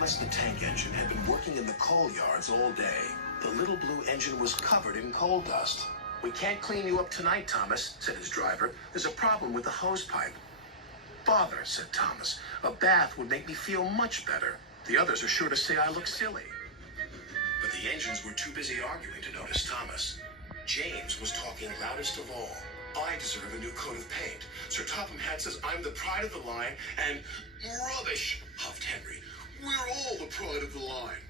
Thomas the Tank Engine had been working in the coal yards all day. The little blue engine was covered in coal dust. "We can't clean you up tonight, Thomas," said his driver. "There's a problem with the hose pipe." "Bother," said Thomas. "A bath would make me feel much better. The others are sure to say I look silly." But the engines were too busy arguing to notice Thomas. James was talking loudest of all. "I deserve a new coat of paint. Sir Topham Hatt says I'm the pride of the line, and..." "Rubbish," huffed Henry. "We're all the pride of the line."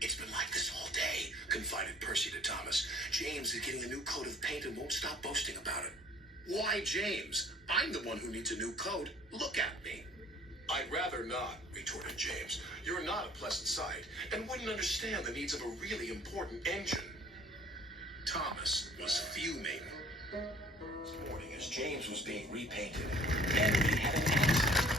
"It's been like this all day," confided Percy to Thomas. "James is getting a new coat of paint and won't stop boasting about it." "Why, James? I'm the one who needs a new coat. Look at me." "I'd rather not," retorted James. "You're not a pleasant sight, and wouldn't understand the needs of a really important engine." Thomas was fuming. This morning, as James was being repainted, Henry had an accident.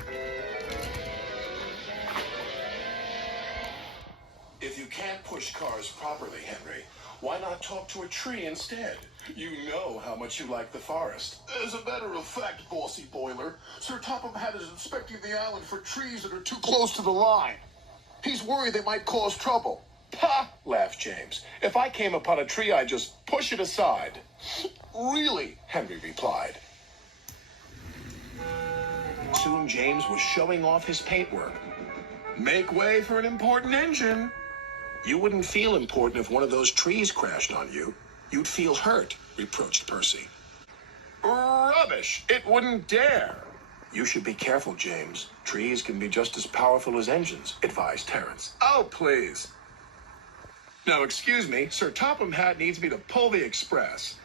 "If you can't push cars properly, Henry, why not talk to a tree instead? You know how much you like the forest." "As a matter of fact, Bossy Boiler, Sir Topham Hatt is inspecting the island for trees that are too close to the line. He's worried they might cause trouble." "Ha!" laughed James. "If I came upon a tree, I'd just push it aside." "Really?" Henry replied. Soon James was showing off his paintwork. "Make way for an important engine." "You wouldn't feel important if one of those trees crashed on you. You'd feel hurt," reproached Percy. "Rubbish! It wouldn't dare." "You should be careful, James. Trees can be just as powerful as engines," advised Terence. "Oh, please. Now, excuse me, Sir Topham Hatt needs me to pull the express."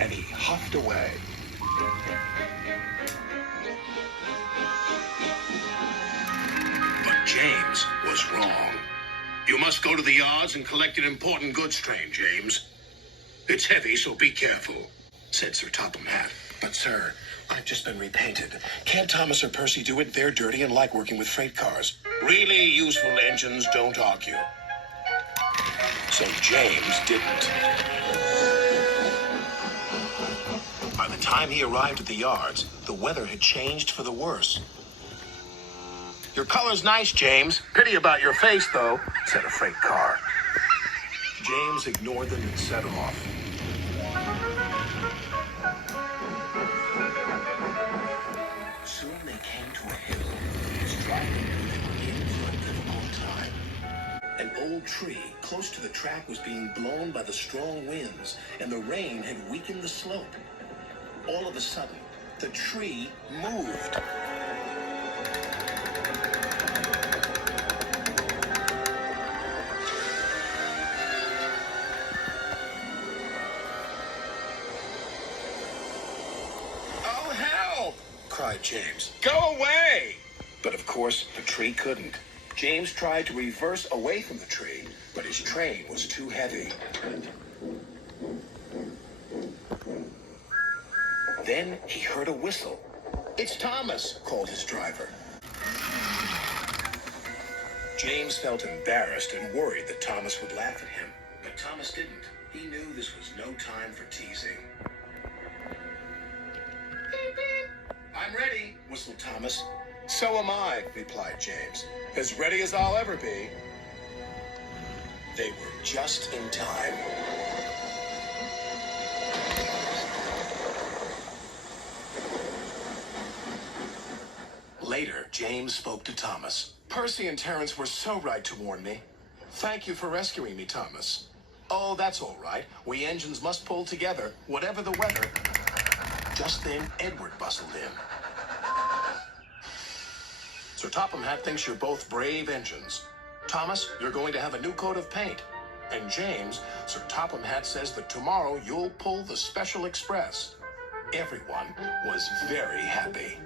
And he huffed away. But James was wrong. "You must go to the yards and collect an important goods train, James. It's heavy, so be careful," said Sir Topham Hatt. "But, sir, I've just been repainted. Can't Thomas or Percy do it? They're dirty and like working with freight cars." "Really useful engines don't argue." So James didn't. By the time he arrived at the yards, the weather had changed for the worse. "Your color's nice, James. Pity about your face, though," said a freight car. James ignored them and set off. Soon they came to a hill. His driver knew they were in for a difficult time. An old tree close to the track was being blown by the strong winds, and the rain had weakened the slope. All of a sudden, the tree moved. "Oh, help!" cried James. "Go away!" But of course, the tree couldn't. James tried to reverse away from the tree, but his train was too heavy. Then he heard a whistle. "It's Thomas," called his driver. James felt embarrassed and worried that Thomas would laugh at him. But Thomas didn't. He knew this was no time for teasing. "Beep, beep. I'm ready," whistled Thomas. "So am I," replied James. "As ready as I'll ever be." They were just in time. Later, James spoke to Thomas. "Percy and Terence were so right to warn me. Thank you for rescuing me, Thomas." "Oh, that's all right. We engines must pull together, whatever the weather." Just then, Edward bustled in. "Sir Topham Hatt thinks you're both brave engines. Thomas, you're going to have a new coat of paint. And James, Sir Topham Hatt says that tomorrow you'll pull the special express." Everyone was very happy.